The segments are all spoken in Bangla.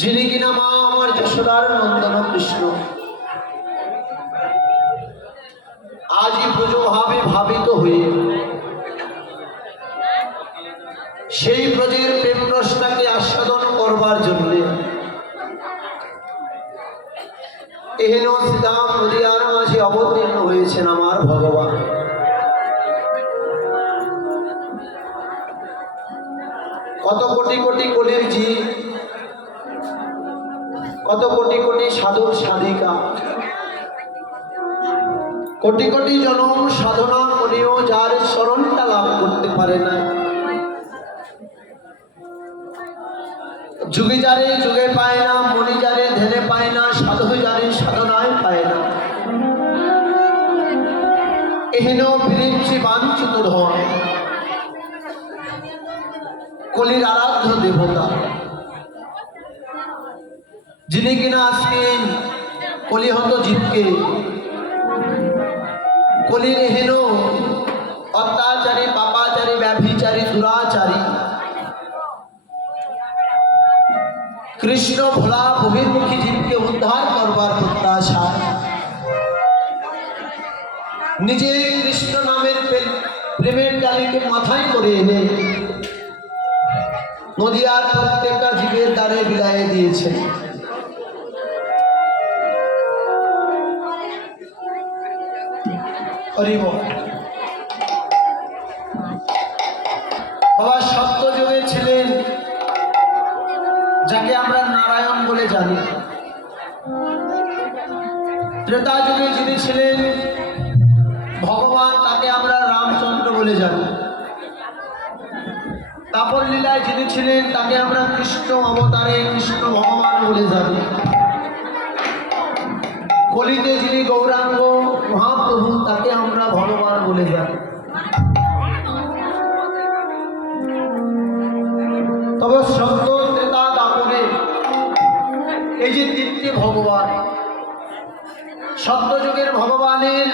যিনি কিনা মা আমার যশোদার নন্দন কৃষ্ণ, আজই পুজো ভাবে ভাবিত হয়ে সেই ব্রজের প্রেম রসটাকে আস্বাদন করবার জন্য এহেন শ্রীরাম নদিয়ার মাঝে অবতীর্ণ হয়েছেন আমার ভগবান। কত কোটি কোটি কলির জীব, কত কোটি কোটি সাধু সাধিকা, কোটি কোটি জনম সাধনা করেও যার শরণটা লাভ করতে পারে না, যুগে যারে যুগে পায় না, মনি যারে ধ্যানে পায় না, সাধু যারে সাধনায় পায় না, এহেন বিরিঞ্চি বাঞ্ছিত ধন কলির আরাধ্য দেবতা, যিনি কিনা আজকে কলিহত জীবকে কলির হেন অত্যাচারী, পাপাচারী, ব্যভিচারী, দুরাচারী কৃষ্ণ ভোলা বহির্মুখী জীবকে উদ্ধার করবার প্রত্যাশায় নিজে কৃষ্ণ নামের প্রেমের ডালিকে মাথায় করে এনে নদিয়ার প্রত্যেকটা জীবের দ্বারে বিলায়ে দিয়েছেন। হরিব বাবা সত্য যুগে ছিলেন যাকে আমরা নারায়ণ বলে জানি, ত্রেতা যুগে যিনি ছিলেন ভগবান তাকে আমরা রামচন্দ্র বলে জানি, তাপর লীলায় যিনি ছিলেন তাকে আমরা কৃষ্ণ অবতারে কৃষ্ণ ভগবান বলে জানি, কলিতে যিনি গৌরাঙ্গ মহাপ্রভু তাকে আমরা ভগবান বলে জানি। তবে সত্য ত্রেতা দাপরে এই যে তিনটি ভগবান, সত্য যুগের ভগবানের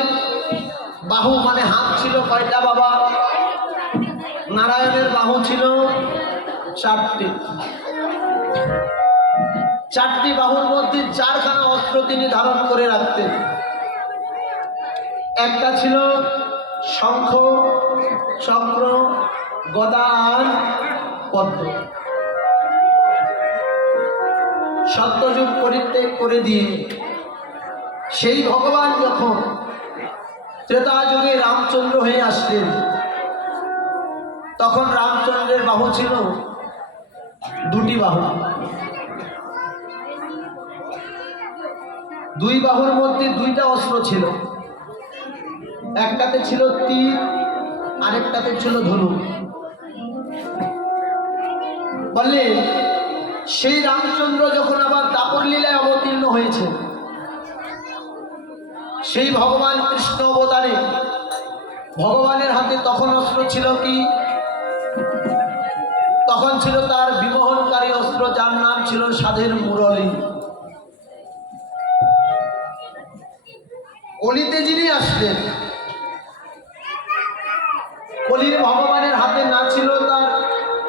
বাহু মানে হাত ছিল কয়টা বাবা? নারায়ণের বাহু ছিল চারটি, চারটি বাহুর মধ্যে চারখানা অস্ত্র তিনি ধারণ করে রাখতেন। একটা ছিল শঙ্খ, চক্র, গদা আর পদ্ম। সত্যযুগ পরিত্যাগ করে দিয়ে সেই ভগবান যখন ত্রেতা যুগে রামচন্দ্র হয়ে আসলেন, তখন রামচন্দ্রের বাহু ছিল দুটি বাহু, দুই বাহুর মধ্যে দুইটা অস্ত্র ছিল, একটাতে ছিল তীর আরেকটাতে ছিল ধনুক। বললে সেই রামচন্দ্র যখন আবার দাপর লীলায় অবতীর্ণ হয়েছে, সেই ভগবান কৃষ্ণ অবতারে ভগবানের হাতে তখন অস্ত্র ছিল কি? তখন ছিল তার বিমোহনকারী অস্ত্র, যার নাম ছিল সাধের মুরলী। কলিতে যিনি আসলেন, কলির ভগবানের হাতে না ছিল তার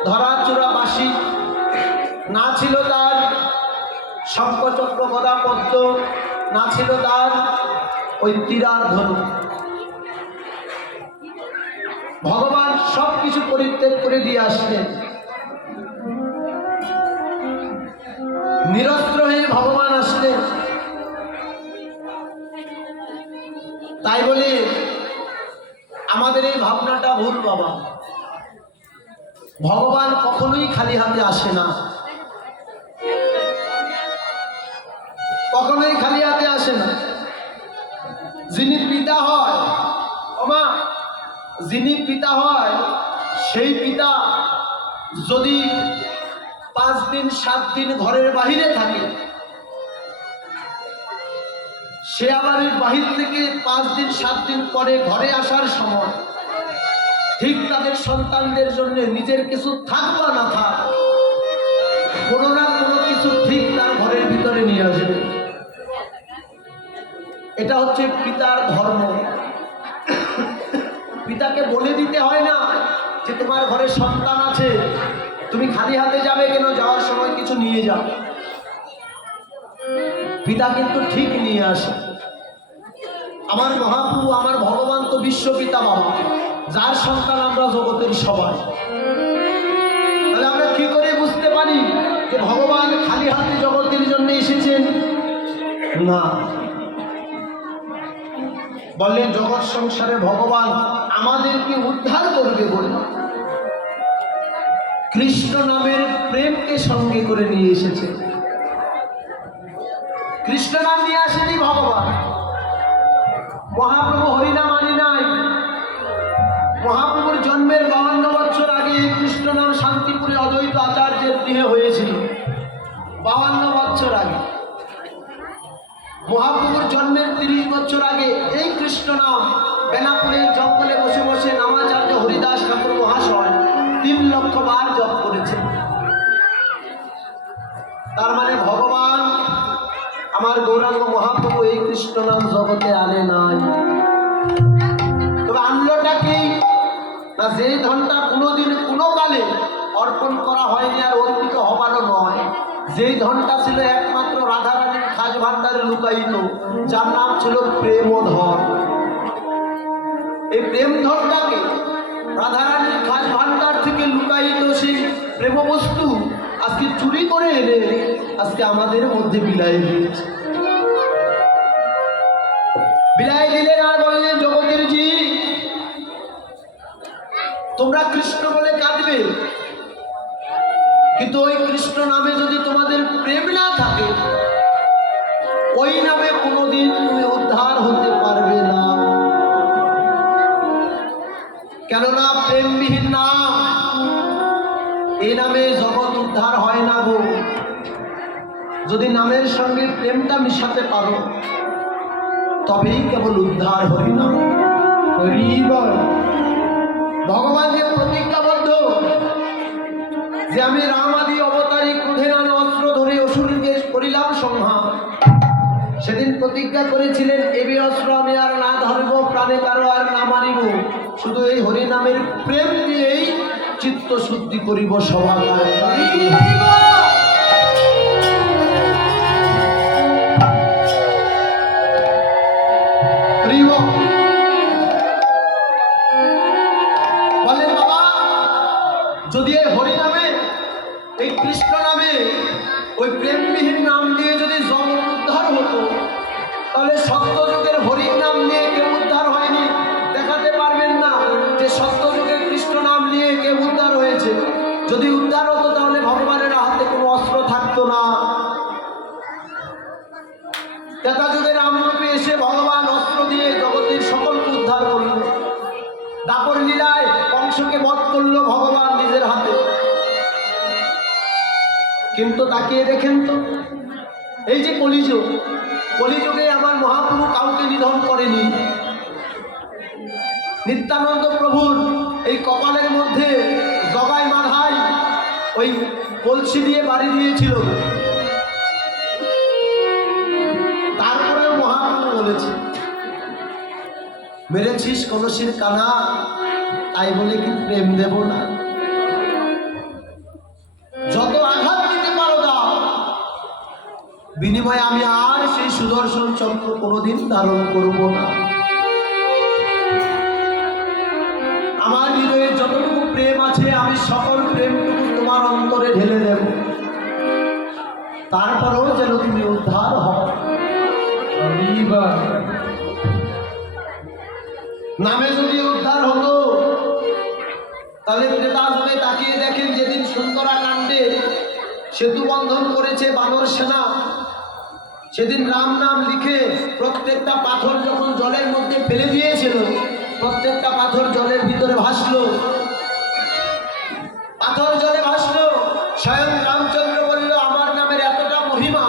ধরাচূড়া বাঁশি, না ছিল তার শঙ্খচক্র গদা পদ্ম, না ছিল তার ওই তীরার ধনুক। ভগবান সব কিছু পরিত্যাগ করে দিয়ে আসলেন, নিরস্ত্র হয়ে ভগবান আসলেন। তাই বলে আমাদের এই ভাবনাটা ভুল বাবা। ভগবান কখনোই খালি হাতে আসে না, কখনোই খালি হাতে আসে না। যিনি পিতা হয়, ওমা যিনি পিতা হয়, সেই পিতা যদি 5 দিন 7 দিন ঘরের বাহিরে থাকে, সে আবার বাহির থেকে 5 দিন 7 দিন পরে ঘরে আসার সময় ঠিক তাদের সন্তানদের জন্য নিজের কিছু থাক বা না থাক, কোনো না কোনো কিছু ঠিক তার ঘরের ভিতরে নিয়ে আসবে। এটা হচ্ছে পিতার ধর্ম। পিতাকে বলে দিতে হয় না যে তোমার ঘরে সন্তান আছে, তুমি খালি হাতে যাবে কেন, যাওয়ার সময় কিছু নিয়ে যাও। পিতা কিন্তু ঠিক নিয়ে আসে। আমার মহাপ্রভু, আমার ভগবান তো বিশ্বপিতা বাবা, যার সন্তান আমরা জগতের সবাই। তাহলে আমরা কি করে বুঝতে পারি যে ভগবান খালি হাতে জগতের জন্য এসেছেন? না, বললেন জগৎ সংসারে ভগবান আমাদেরকে উদ্ধার করবে বলে কৃষ্ণ নামের প্রেমকে সঙ্গে করে নিয়ে এসেছে। কৃষ্ণ নাম নিয়ে আসেনি ভগবান। মহাপ্রভু হরিনাম আনি নাই। মহাপ্রভুর জন্মের 52 বছর আগে কৃষ্ণ নাম শান্তিপুরে অদ্বৈত আচার্যের গৃহে হয়েছিল। 52 বছর আগে। মহাপ্রভুর জন্মের 30 বছর আগে এই কৃষ্ণ নাম বেনাপুরের জঙ্গলে বসে বসে নামাচার্য হরিদাস ঠাকুর মহাশয় 3 লক্ষ বার জপ করেছেন। তার মানে ভগবান আমার গৌরাঙ্গ মহাপ্রভু এই কৃষ্ণ নাম জগতে আনে নাই। তবে আনলোটা কি না, যেই ধনটা কোনোদিন কোনো কালে অর্পণ করা হয়নি আর অর্পিত হবারও নয়, যেই ধনটা ছিল একমাত্র রাধারানীর খাজ ভান্ডারে লুকায়িত, যার নাম ছিল প্রেমধন। এই প্রেম ধনটাকে রাধারানীর খাজ ভান্ডার থেকে লুকায়িত সেই প্রেম বস্তু আজকে চুরি করে এনে আজকে আমাদের মধ্যে বিলাই দিয়েছে। বিলাই দিলেন আর বললেন, জগতের জি তোমরা কৃষ্ণ বলে কাঁদবে, কিন্তু ওই কৃষ্ণ নামে যদি তোমাদের প্রেম না থাকে, ওই নামে কোনোদিন তুমি উদ্ধার হতে পারবে না। কেননা প্রেমবিহীন নাম, এই নামে জগৎ উদ্ধার হয় না গো। যদি নামের সঙ্গে প্রেমটা মিশাতে পারো তবেই কেবল উদ্ধার হরিনাম। ভগবান যে প্রতিজ্ঞাবদ্ধ যে আমি রাম আদি অবতারী ক্রোধের অস্ত্র ধরে অসুরকে করিলাম সংহার, সেদিন প্রতিজ্ঞা করেছিলেন এবি অস্ত্র আমি আর না ধরব, প্রাণে কারো আর না মারিব, শুধু এই হরিনামের প্রেম দিয়েই চিত্ত শুদ্ধি করিব সবার। বলেন বাবা, যদি এই হরিনামে, এই কৃষ্ণ নামে, ওই প্রেমবিহীন নাম দিয়ে যদি জগৎ উদ্ধার হতো, তাহলে সত্যযুগের হরির নাম নিয়ে কেউ উদ্ধার হয়নি। দেখাতে পারবেন না যে সত্যযুগের কৃষ্ণ নাম নিয়ে কেউ উদ্ধার হয়েছে। যদি উদ্ধার হতো তাহলে ভগবানের হাতে কোনো অস্ত্র থাকতো না। ত্রেতা যুগের রামরূপে এসে ভগবান অস্ত্র দিয়ে জগতের সকলকে উদ্ধার করল। দাপর লীলায় কংসকে বধ করলো ভগবান নিজের হাতে। কিন্তু তাকিয়ে দেখেন তো, এই যে কলিযুগ, কলিযুগে আমার মহাপ্রভু কাউকে নিধন করেনি। নিত্যানন্দ প্রভুর এই কপালের মধ্যে জগাই মাধাই ওই কলসি দিয়ে বাড়ি দিয়েছিল, তারপরেও মহাপ্রভু বলেছে, মেরেছিস কলসির কানা, তাই বলে কি প্রেম দেব না? যত আঘাত দিতে পারো দাও, বিনিময়ে আমি আর সেই সুদর্শন চক্র কোনোদিন ধারণ করব না। আমার হৃদয়ে যতটুকু প্রেম আছে আমি সকল প্রেমটুকু তোমার অন্তরে ঢেলে দেব, তারপরেও যেন তুমি উদ্ধার হও। নামে যদি উদ্ধার হতো তাহলে ত্রেতা যুগে তাকিয়ে দেখেন, যেদিন সুন্দরাকাণ্ডে সেতু বন্ধন করেছে বানর সেনা, সেদিন রাম নাম লিখে প্রত্যেকটা পাথর যখন জলের মধ্যে ফেলে দিয়েছিল, প্রত্যেকটা পাথর জলের ভিতরে ভাসলো। পাথর জলে ভাসলো। স্বয়ং রামচন্দ্র বলল, আমার নামের এতটা মহিমা,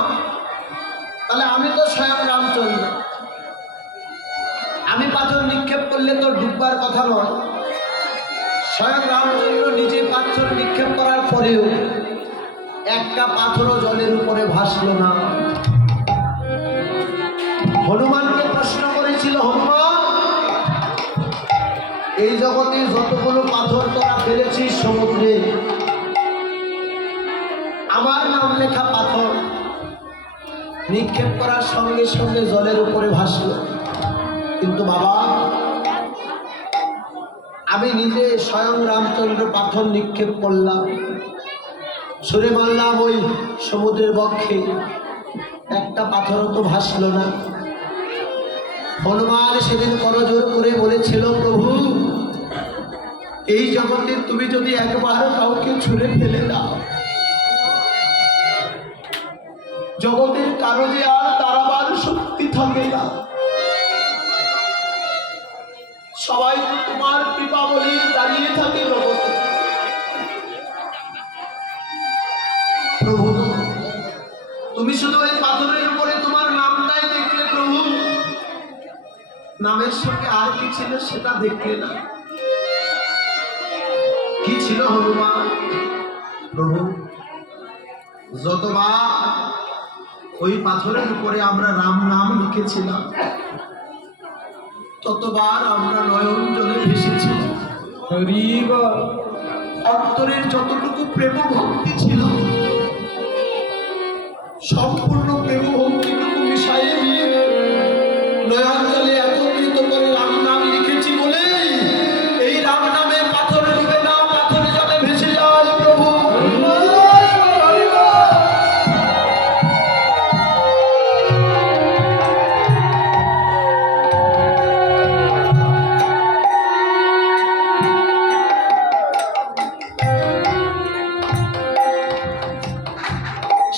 তাহলে আমি তো স্বয়ং রামচন্দ্র, আমি পাথর নিক্ষেপ করলে তো ডুববার কথা নয়। স্বয়ং রামচন্দ্র নিজে পাথর নিক্ষেপ করার পরেও একটা পাথরও জলের উপরে ভাসলো না। হনুমানকে প্রশ্ন করেছিল, হনুমান, এই জগতে যতগুলো পাথর তোরা ফেলেছিস সমুদ্রে, আমার নাম লেখা পাথর নিক্ষেপ করার সঙ্গে সঙ্গে জলের উপরে ভাসল। কিন্তু বাবা, আমি নিজে স্বয়ং রামচন্দ্র পাথর নিক্ষেপ করলাম, ছুঁড়ে মারলাম ওই সমুদ্রের বক্ষে, একটা পাথরও তো ভাসল না। হনুমান সেদিন করজোর করে বলেছিল, প্রভু এই জগতে তুমি যদি একবার কাউকে ছুঁড়ে ফেলে দাও, জগতের কারো যে আর দাঁড়াবার শক্তি থাকে না। সবাই তোমার কৃপা বলে দাঁড়িয়ে থাকে জগতে। প্রভু তুমি শুধু ওই পাথরের উপরে তোমার নামটাই দেখলে প্রভু, নামের সঙ্গে আর কি ছিল সেটা দেখলে না। কি ছিল হনুমান? প্রভু যতবার ওই পাথরের উপরে আমরা রাম নাম লিখেছিলাম, ততবার আমরা নয়ন জলে ভেসেছিলাম। অন্তরের যতটুকু প্রেম ভক্তি ছিল, সম্পূর্ণ প্রেম ভক্তিটুকু মিশাইয়ে নিয়ে নয়ন জলে একত্রিত করে রাম নাম লিখেছি বলে এই রাম নামে পাথর ডুবে না, পাথর জলে ভেসে যায়। প্রভু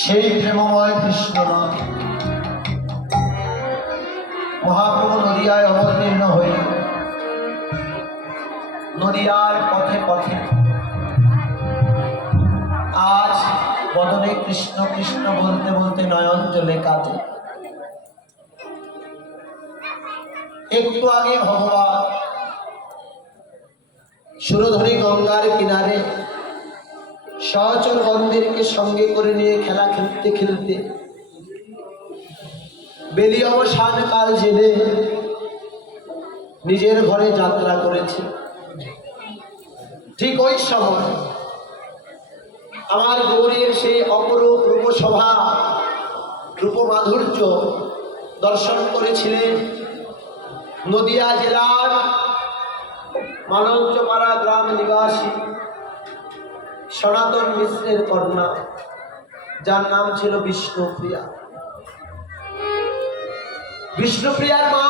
সেই প্রেমময় কৃষ্ণ নাম মহাপ্রভু নদিয়ায় অবতীর্ণ হয়ে নদিয়ার পথে পথে আজ বদনে কৃষ্ণ কৃষ্ণ বলতে বলতে নয়ন জলে কাঁদে। একটু আগে ভগবান সুরধনী গঙ্গার কিনারে সহচর বন্ধীরকে সঙ্গে করে নিয়ে খেলা খেলতে খেলতে বেলি অবসান কাল জেনে নিজের ঘরে যাত্রা করেছে। ঠিক ওই সময় আমার গৌরীর সেই অপরূপ রূপশোভা রূপমাধুর্য দর্শন করেছিলেন নদিয়া জেলার মালঞ্চপাড়া গ্রাম নিবাসী সনাতন মিশ্রের কন্যা, যার নাম ছিল বিষ্ণুপ্রিয়া। বিষ্ণুপ্রিয়ার মা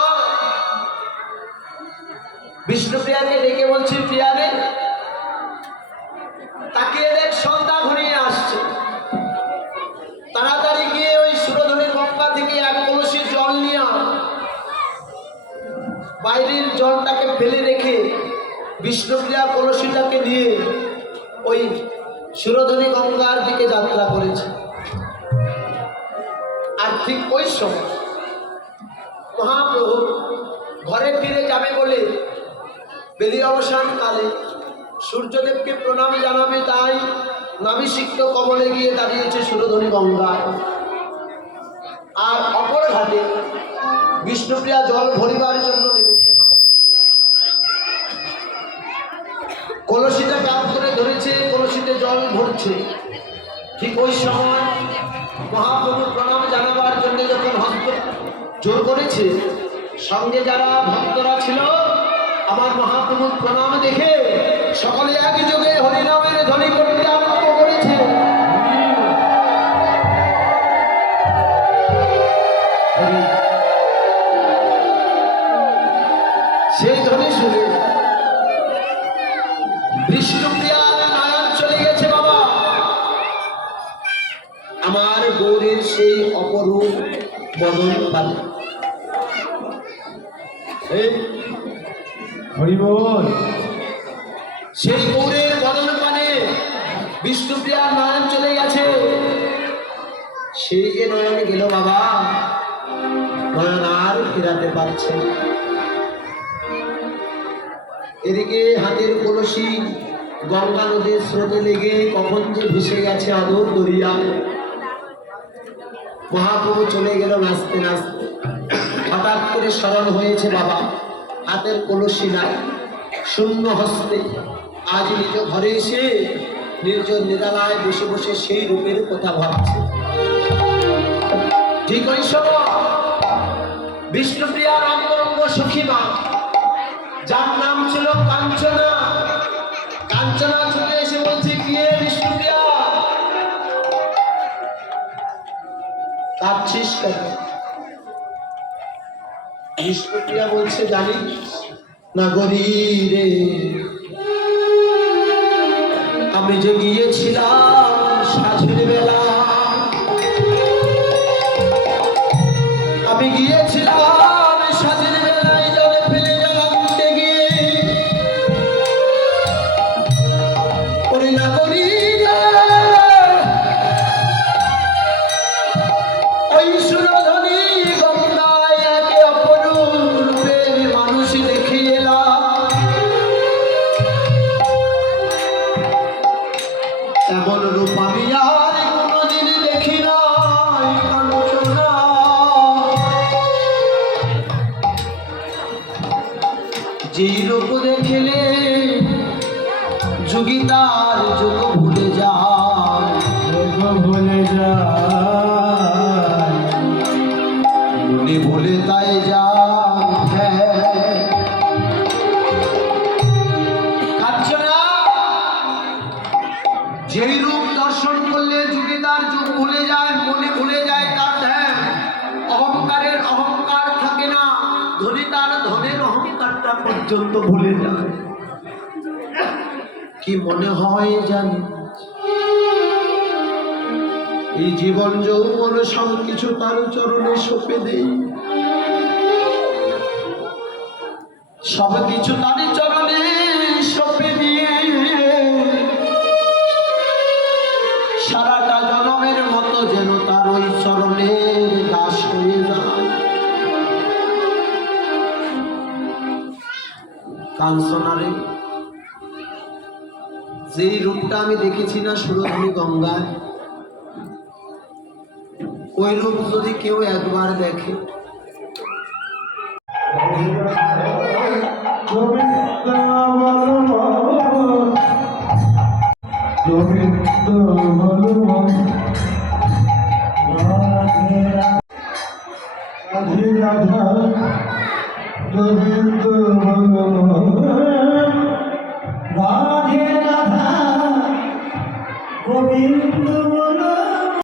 বিষ্ণুপ্রিয়াকে ডেকে বলছে, প্রিয়া রে তাকিয়ে দেখ, সন্ধ্যা ঘনিয়ে আসছে, তাড়াতাড়ি গিয়ে ওই সুরধনী গঙ্গা থেকে এক কলসি জল নিয়ে আয়। বাইরের জলটাকে ফেলে রেখে বিষ্ণুপ্রিয়া কলসিটাকে নিয়ে ওই সুরধনী গঙ্গার দিকে যাত্রা করেছে। আর ঠিক ওই সময় মহাপ্রভু ঘরে ফিরে যাবে বলে বেলি অবসান কালে সূর্যদেবকে প্রণাম জানাবে, তাই নাভিসিক্ত কমলে গিয়ে দাঁড়িয়েছে সুরধনী গঙ্গায়। আর অপর ঘাটে বিষ্ণুপ্রিয়া জল ভরিবার জন্য নেমেছে। কলসিটা কাপ করে ধরেছে, কলসিতে জল ভরছে। ঠিক ওই সময় মহাপ্রভু প্রণাম জানাবার জন্য যখন হস্ত জোর করেছে, সঙ্গে যারা ভক্তরা ছিল আমার মহাপ্রভুর প্রণাম দেখে সকলে একযোগে হরিনামের ধ্বনি করতে আরম্ভ করেছে। সেই ধ্বনি শুনে বিষ্ণুপ্রিয়ার নয়ন চলে গেছে। বাবা, আমার গৌরীর সেই অপরূপ বদন পালে হরিবল, সেই গৌরের বদন পানে বিষ্ণুপ্রিয়ার নয়ন চলে গেছে। সেই যে নয়নে গেল বাবা, নয়ন আর ফেরাতে পারছে। এদিকে হাতের কলসি গঙ্গা নদীর স্রোতে লেগে কখন যে ভেসে গেছে আদর দরিয়া। মহাপ্রভু চলে গেল নাচতে নাচতে। হঠাৎ করে স্মরণ হয়েছে বাবা, হাতের কলসি নাই, শূন্য হস্তে আজ নিজ ঘরে এসে নির্জন নিরালায় বসে বসে সেই রূপের কথা ভাবছে। ঠিক ওই সখী মা, যার নাম ছিল কাঞ্চনা। কাঞ্চনা চলে এসে বলছে, গিয়ে বিষ্ণুপ্রিয়া কাঁদছিস কেন? বিষ্ণুপ্রিয়া বলছে, জানিস না গরি রে, আমি যে গিয়েছিলাম সাঁঝের বেলা, আমি গিয়েছিলাম সাঁঝের বেলায় জলে ফেলে জ্বালাতে গিয়ে, ওরে না গরি রে, ওই সুরধনী গঙ্গায় একে অপরূপে মানুষ দেখে এলাম, এমন রূপ আমি আর কোনদিন দেখি নাই কাঞ্চনা। যেই রূপ দেখলে যোগী তার যোগ ভুলে যায়, ভুলে যায়, মনে ভুলে তাই যায়। কাঞ্চনা, যেই রূপ দর্শন করলে যোগী তার যুগ ভুলে যায়, মনে ভুলে যায় তার ধ্যান, অহংকারের অহংকার থাকে না, ধনী তার ধনের অহংকারটা পর্যন্ত ভুলে যায়। কি মনে হয় জানি, এই জীবন যৌবন সব কিছু তার চরণে সঁপে দেই, সব কিছু তার চরণে সঁপে দিয়ে সারাটা জনমের মতো যেন তার ওই চরণের দাস হয়ে যায়। কাঞ্চনারে, যেই রূপটা আমি দেখেছি না সুরধনী গঙ্গায়, ওই রূপ যদি কেউ একবার দেখে, রাধে রাধা গোবিন্দ